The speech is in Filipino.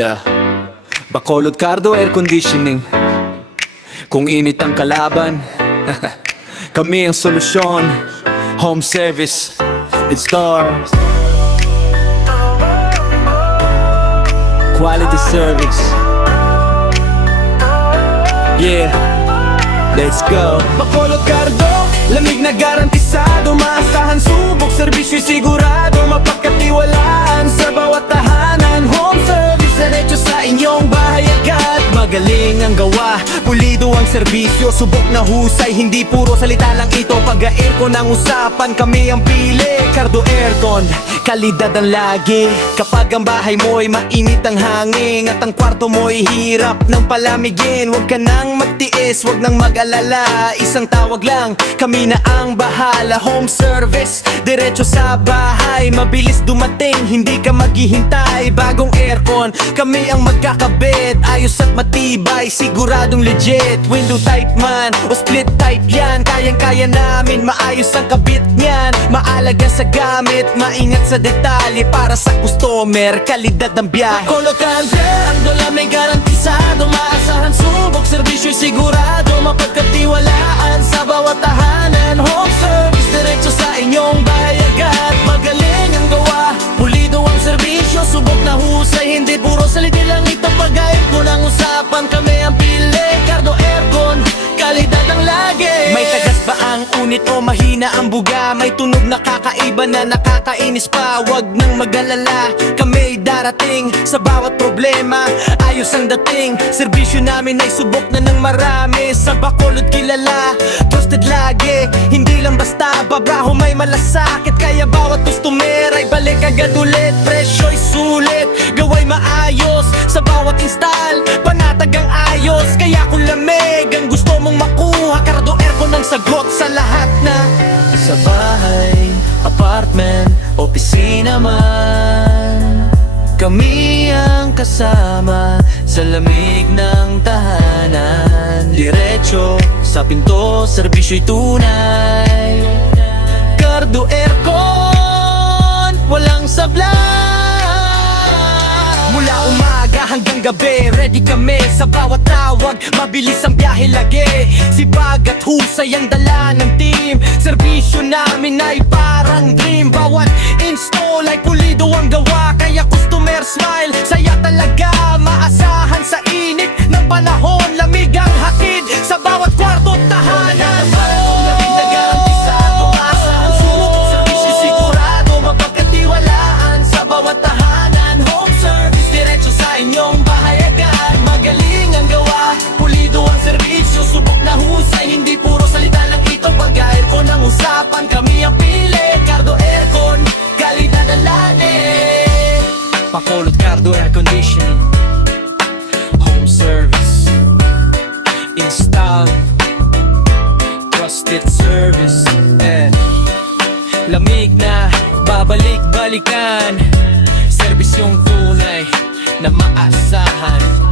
Yeah. Bacolod Cardo Air Conditioning. Kung init ang kalaban, kami ang solusyon. Home service, it stars. Quality service. Yeah, let's go. Bacolod Cardo, lamig na garantisado. Maasahan, subok, servisyo'y sigurado. Mapagkatiwalaan sa bawat tahanan. Home service, diretso sa inyong bahay agad. Magaling ang gawa, pulido ang serbisyo. Subok na husay, hindi puro salita lang ito. Pag-aircon ang usapan, kami ang pili. Cardo Aircon, kalidad ang lagi. Kapag ang bahay mo'y mainit ang hangin at ang kwarto mo'y hirap ng palamigin, huwag ka nang magtiis, huwag nang mag-alala. Isang tawag lang, kami na ang bahala. Home service, diretso sa bahay. Mabilis dumating, hindi ka maghihintay. Bagong aircon, kami ang magkakabit. Ayos at matibay, siguradong legit. Window type man o split type yan, kayang-kaya namin. Maayos ang kabit niyan, maalaga sa gamit, maingat sa detalye para sa customer. Kalidad ng biyahe. Bacolod Cardo, may garantisado. Maasahan, subok, servisyo'y sigurado. Mapagkatiwalaan sa bawat tahanan. Home service, diretso sa inyong bahay agad. Magaling ang gawa, pulido ang serbisyo. Subok na husay, hindi puro salita lang ito. Pag-aircon ang usapan, kami ang pili. Cardo Aircon, kalidad ang lagi. May tagas ba ang unit o mahina ang buga? May tunog na kakaiba na nakakainis pa. Huwag nang mag-alala, kami darating sa bawat problema. Ayos ang dating, serbisyo namin ay subok na ng marami. Sa Bacolod kilala, trusted lagi. Hindi lang basta babraho, may malasakit. Kaya bawat customer ay balik agad ulit. Presyo'y sulit, gaway maayos. Sa bawat install, panatag ang ayos. Kaya kung lamig ang gusto mong makuha, Cardo Aircon ang sagot sa lahat na. Sa bahay, apartment, opisina man, kami ang kasama sa lamig ng tahanan. Diretso sa pinto, serbisyo'y tunay. Cardo Aircon, walang sablay. Mula umaga hanggang gabi, ready kami sa bawat tawag. Mabilis ang biyahe lagi, sipag at husay ang dala ng team. Serbisyo namin ay parang dream. Bawat install ay pulido ang gawa. Kaya customer smile, saya talaga. Maasahan sa init ng panahon, lamig ang hatid sa bawat kwarto at tahanan. Lamig na garantisado, maasahan, subok, serbisyo sigurado. Mapagkatiwalaan sa bawat tahanan. Home service, diretso sa inyong bahay agad. Magaling ang gawa, pulido ang serbisyo. Subok na husay, hindi puro salita lang ito. Pag-aircon ang usapan, kami ang pili. Cardo Aircon, kalidad ang lani. Bacolod Cardo Air Conditioning, home service, install, trusted service. Lamig na, babalik-balikan. Serbisyong tunay na maasahan.